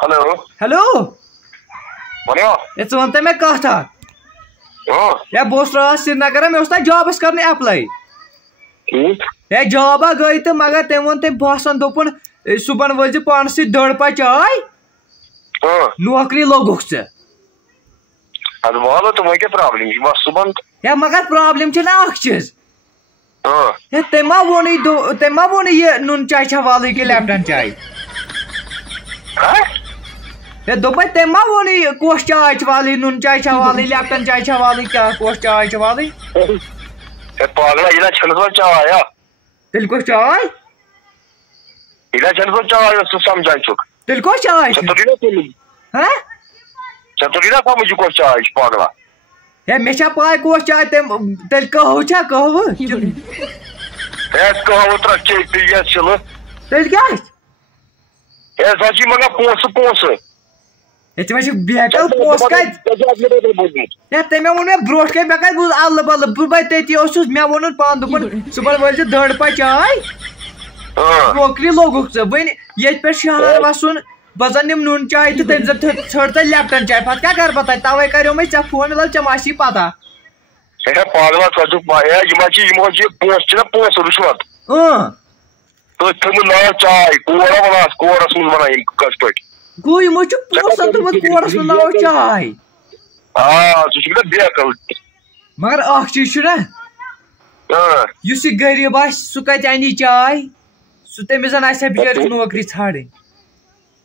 hello hello वनो ये one तो मे कत या बस रात श्रीनगर मे जॉबस कर एप्लाई है जॉबा गई तो मगर तम वो तम बसन दोपन सुबह वल पान सी दड़ पा चाय नौकरी लोगुक चे प्रॉब्लम या मगर प्रॉब्लम ना चीज तम मा वोन ये नुन चाय छवाल कि लेप्टन चाय दोप तम मा वोन कोश चाय छवाली नुन चाय छवाली लेप्टन चाय छवाली क्या कोश चाय छवाली पागल चाय तेल कोश चाय चाय समझा तेल कोश चाय समझ कोश चाय पागला है मे पाय कोश चाय तेल कहव छा कहव कहव त्र तेल क्या मगर पोस बेकल पोस तमें वो ब्रोट कह मे बूज अल बल बह तती मे वोन पान दोपन सुबह वल दड़ पा चाय नौकरी लोगुक चे वन ये पे शहर वसन बह जन निम नून चाय तो तम छड़ ते लेप्टन चाय पे क्या कर बता तवे करो मे ऐ फोन चे मासी पता पागल पोस रुश्वत तो ना चाय कोरस मन कस पे गो यमो पोसन तुम कोरस मन नाव चाय बेकल मगर चीज गरीब सह कत अनि चाय सह तमिस जन बिचार नौकरी ाड़ी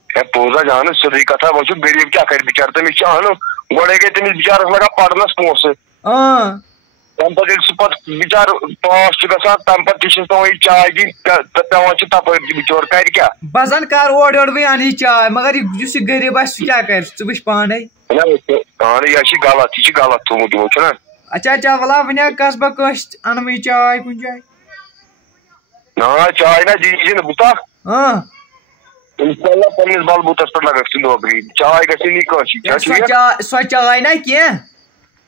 पोजा जान सोदी कथा वो गरीब क्या कर बिचार तमिस गोड़े गई तमिस बिचारस लगा पड़नस पोस तम पे बिचार पास तम पे पे चाय दिन पे तप बिचोर कर क्या बह जन कर ओर वह अन चाय मगर गरीब क्या कर वुच पाने यह गलत थोमुत अच्छा अच्छा वला वन कस बह कस अनम चाय कुन जाए ना चाय ना दी बुता पन्निस बलबूतस पे लग नौकरी चाय गई सो चाय ना की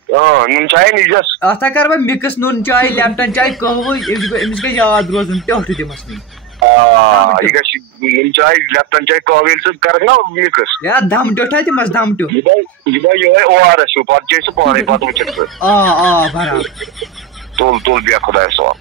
नून चाय निजस अथा कर बह मिक्स नून चाय लेप्टन चाय कहव अमिस गई याद रोजन टोट दिमस नून चाय लेप्टन चाय कहव कर मिक्स या दम टोट दिमस दम टो ये ORS पे पाने पे वुचन बराबर तुल बेह खुदा सवाल